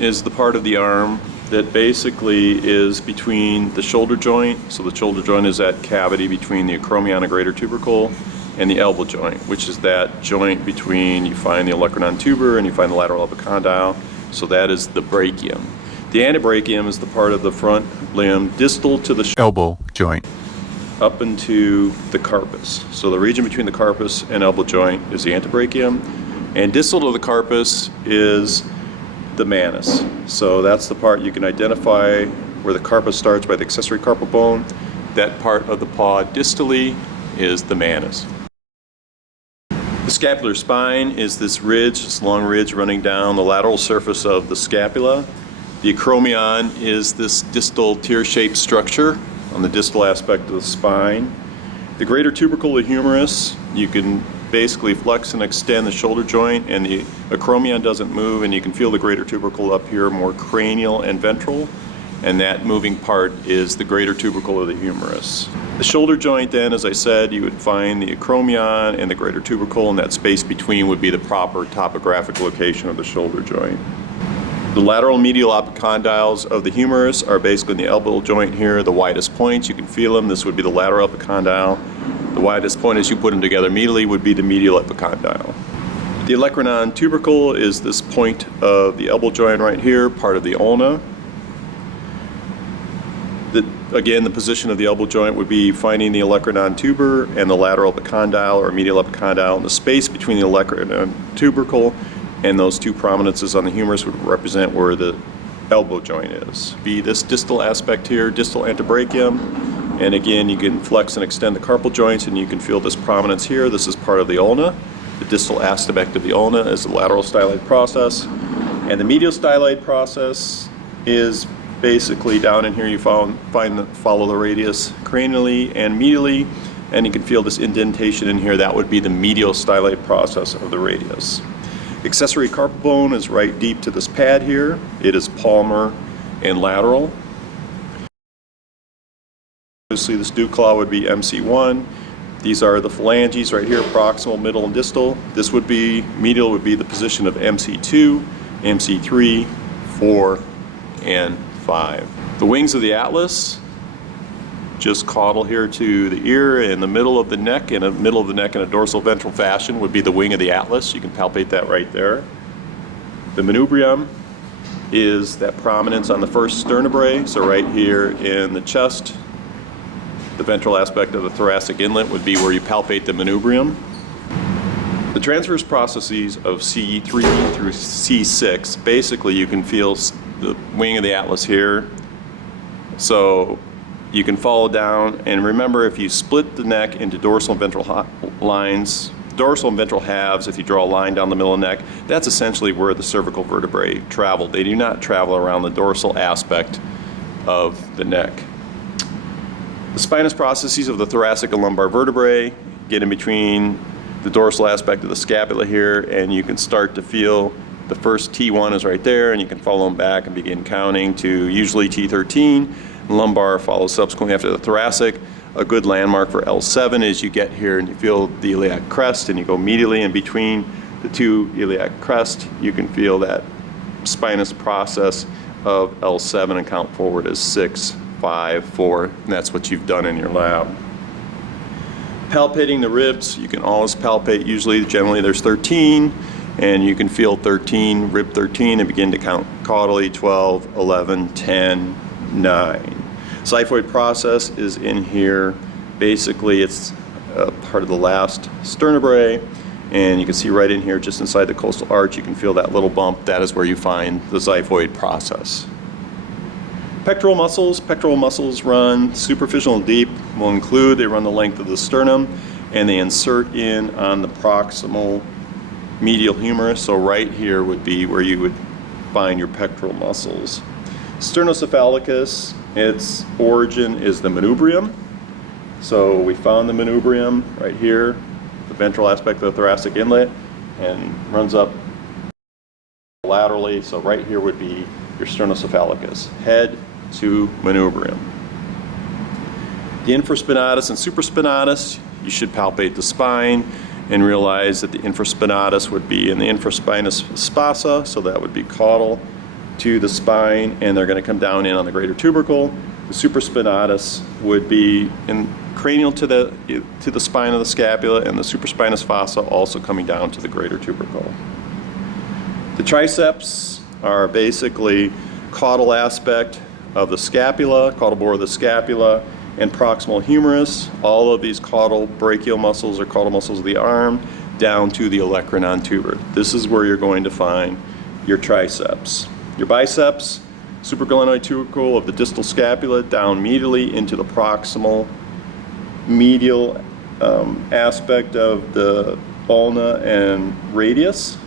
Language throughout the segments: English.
is the part of the arm that basically is between the shoulder joint. So the shoulder joint is that cavity between the acromion and greater tubercle and the elbow joint, which is that joint between, you find the olecranon tuber and you find the lateral epicondyle. So that is the brachium. The antebrachium is the part of the front limb distal to the elbow joint up into the carpus. So the region between the carpus and elbow joint is the antebrachium, and distal to the carpus is the manus. So that's the part you can identify where the carpus starts by the accessory carpal bone. That part of the paw distally is the manus. The scapular spine is this ridge, this long ridge running down the lateral surface of the scapula. The acromion is this distal tear-shaped structure on the distal aspect of the spine. The greater tubercle of the humerus, you can basically flex and extend the shoulder joint, and the acromion doesn't move, and you can feel the greater tubercle up here, more cranial and ventral, and that moving part is the greater tubercle of the humerus. The shoulder joint then, as I said, you would find the acromion and the greater tubercle, and that space between would be the proper topographic location of the shoulder joint. The lateral medial epicondyles of the humerus are basically in the elbow joint here, the widest points. You can feel them. This would be the lateral epicondyle. The widest point as you put them together medially would be the medial epicondyle. The olecranon tubercle is this point of the elbow joint right here, part of the ulna. Again, the position of the elbow joint would be finding the olecranon tuber and the lateral epicondyle or medial epicondyle, and the space between the olecranon tubercle and those two prominences on the humerus would represent where the elbow joint is. Be this distal aspect here, distal antebrachium, and again you can flex and extend the carpal joints and you can feel this prominence here. This is part of the ulna. The distal aspect of the ulna is the lateral styloid process, and the medial styloid process is basically down in here. You follow the radius cranially and medially, and you can feel this indentation in here. That would be the medial styloid process of the radius. Accessory carpal bone is right deep to this pad here. It is palmar and lateral. Obviously this dew claw would be MC1. These are the phalanges right here, proximal, middle, and distal. This would be, medial would be the position of MC2, MC3, 4, and 5. The wings of the atlas, just caudal here to the ear, in the middle of the neck, in a dorsal ventral fashion would be the wing of the atlas. You can palpate that right there. The manubrium is that prominence on the first sternobrae, so right here in the chest. The ventral aspect of the thoracic inlet would be where you palpate the manubrium. The transverse processes of C3 through C6, basically you can feel the wing of the atlas here. So you can follow down, and remember, if you split the neck into dorsal and ventral lines, dorsal and ventral halves, if you draw a line down the middle of the neck, that's essentially where the cervical vertebrae travel. They do not travel around the dorsal aspect of the neck. The spinous processes of the thoracic and lumbar vertebrae get in between the dorsal aspect of the scapula here, and you can start to feel the first T1 is right there, and you can follow them back and begin counting to usually T13. Lumbar follows subsequently after the thoracic. A good landmark for L7 is you get here and you feel the iliac crest, and you go medially in between the two iliac crest. You can feel that spinous process of L7 and count forward as 6, 5, 4, and that's what you've done in your lab. Palpating the ribs, you can always palpate, generally there's 13, and you can feel 13, rib 13, and begin to count caudally 12, 11, 10, 9. Xiphoid process is in here. Basically it's part of the last sternobrae, and you can see right in here just inside the costal arch, you can feel that little bump. That is where you find the xiphoid process. Pectoral muscles run superficial and deep. They run the length of the sternum, and they insert in on the proximal medial humerus. So right here would be where you would find your pectoral muscles. Sternocephalicus, its origin is the manubrium. So we found the manubrium right here, the ventral aspect of the thoracic inlet, and runs up laterally. So right here would be your sternocephalicus, head to manubrium. The infraspinatus and supraspinatus, you should palpate the spine and realize that the infraspinatus would be in the infraspinous spasa, so that would be caudal to the spine, and they're going to come down in on the greater tubercle. The supraspinatus would be in cranial to the spine of the scapula, and the supraspinous fossa also coming down to the greater tubercle. The triceps are basically caudal aspect of the scapula, caudal bore of the scapula, and proximal humerus. All of these caudal brachial muscles or caudal muscles of the arm down to the olecranon tuber. This is where you're going to find your triceps. Your biceps, supraglenoid tubercle of the distal scapula down medially into the proximal medial aspect of the ulna and radius.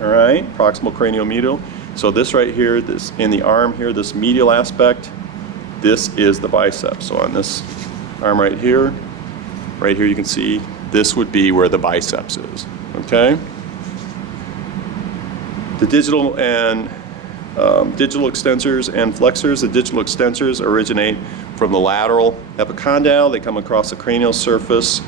All right, proximal craniomedial. So this right here, this in the arm here, this medial aspect, this is the biceps. So on this arm right here you can see this would be where the biceps is. Okay. The digital and digital extensors and flexors. The digital extensors originate from the lateral epicondyle. They come across the cranial surface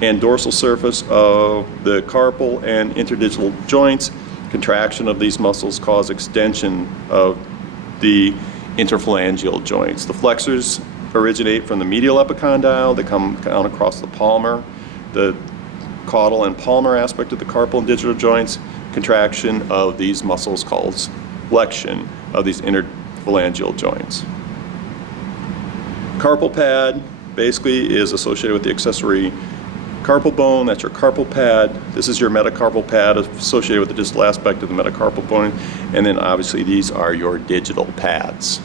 and dorsal surface of the carpal and interdigital joints. Contraction of these muscles cause extension of the interphalangeal joints. The flexors originate from the medial epicondyle. They come down across the palmar, the caudal and palmar aspect of the carpal and digital joints. Contraction of these muscles called flexion of these interphalangeal joints. Carpal pad basically is associated with the accessory carpal bone. That's your carpal pad. This is your metacarpal pad associated with the distal aspect of the metacarpal bone. And then obviously these are your digital pads.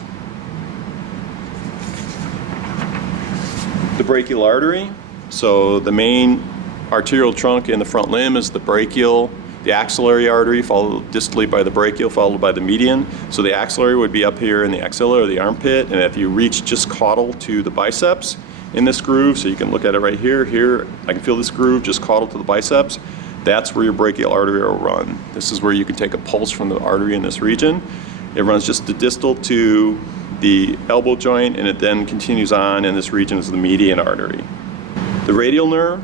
The brachial artery. So the main arterial trunk in the front limb is the brachial, the axillary artery, followed distally by the brachial, followed by the median. So the axillary would be up here in the axilla or the armpit, and if you reach just caudal to the biceps in this groove, so you can look at it right here, I can feel this groove just caudal to the biceps, that's where your brachial artery will run. This is where you can take a pulse from the artery in this region. It runs just the distal to the elbow joint, and it then continues on, and this region is the median artery. The radial nerve.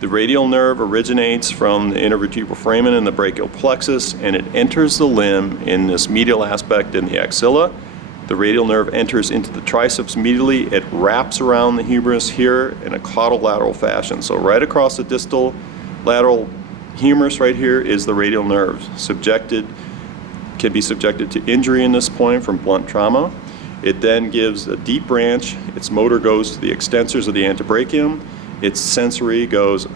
The radial nerve originates from the intervertebral foramen and the brachial plexus, and it enters the limb in this medial aspect in the axilla. The radial nerve enters into the triceps medially. It wraps around the humerus here in a caudal lateral fashion. So right across the distal lateral humerus right here is the radial nerve. Can be subjected to injury in this point from blunt trauma. It then gives a deep branch. Its motor goes to the extensors of the antebrachium. Its sensory goes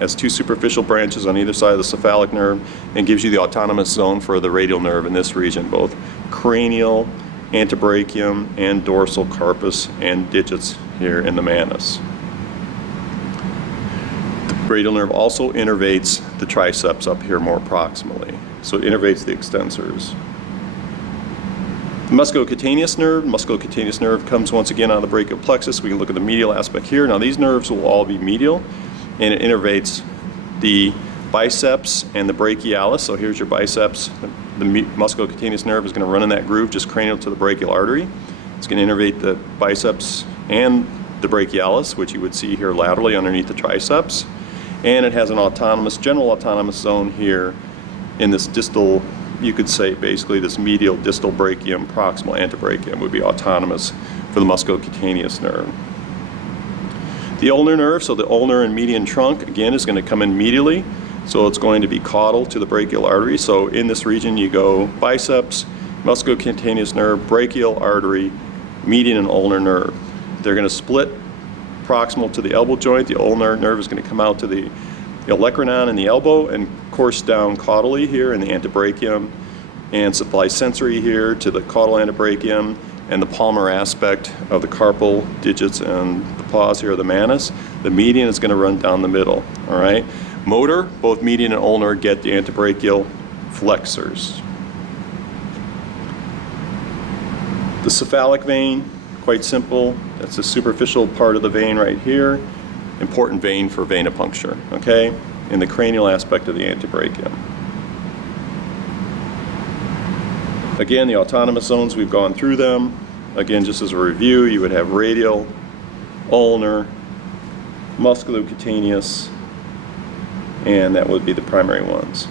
as two superficial branches on either side of the cephalic nerve and gives you the autonomous zone for the radial nerve in this region, both cranial, antebrachium, and dorsal carpus and digits here in the manus. The radial nerve also innervates the triceps up here more proximally, so it innervates the extensors. The musculocutaneous nerve. Musculocutaneous nerve comes once again out of the brachial plexus. We can look at the medial aspect here. Now these nerves will all be medial, and it innervates the biceps and the brachialis. So here's your biceps. The musculocutaneous nerve is going to run in that groove just cranial to the brachial artery. It's going to innervate the biceps and the brachialis, which you would see here laterally underneath the triceps. And it has an general autonomous zone here in this distal, you could say basically this medial distal brachium, proximal antebrachium would be autonomous for the musculocutaneous nerve. The ulnar nerve, so the ulnar and median trunk, again, is going to come in medially. So it's going to be caudal to the brachial artery. So in this region you go biceps, musculocutaneous nerve, brachial artery, median and ulnar nerve. They're going to split proximal to the elbow joint. The ulnar nerve is going to come out to the olecranon in the elbow and course down caudally here in the antebrachium and supply sensory here to the caudal antebrachium and the palmar aspect of the carpal digits and the pause here of the manus. The median is going to run down the middle. All right. Motor, both median and ulnar get the antebrachial flexors. The cephalic vein, quite simple. That's the superficial part of the vein right here. Important vein for venipuncture, okay, in the cranial aspect of the antebrachium. Again, the autonomous zones, we've gone through them. Again, just as a review, you would have radial, ulnar, musculocutaneous, and that would be the primary ones.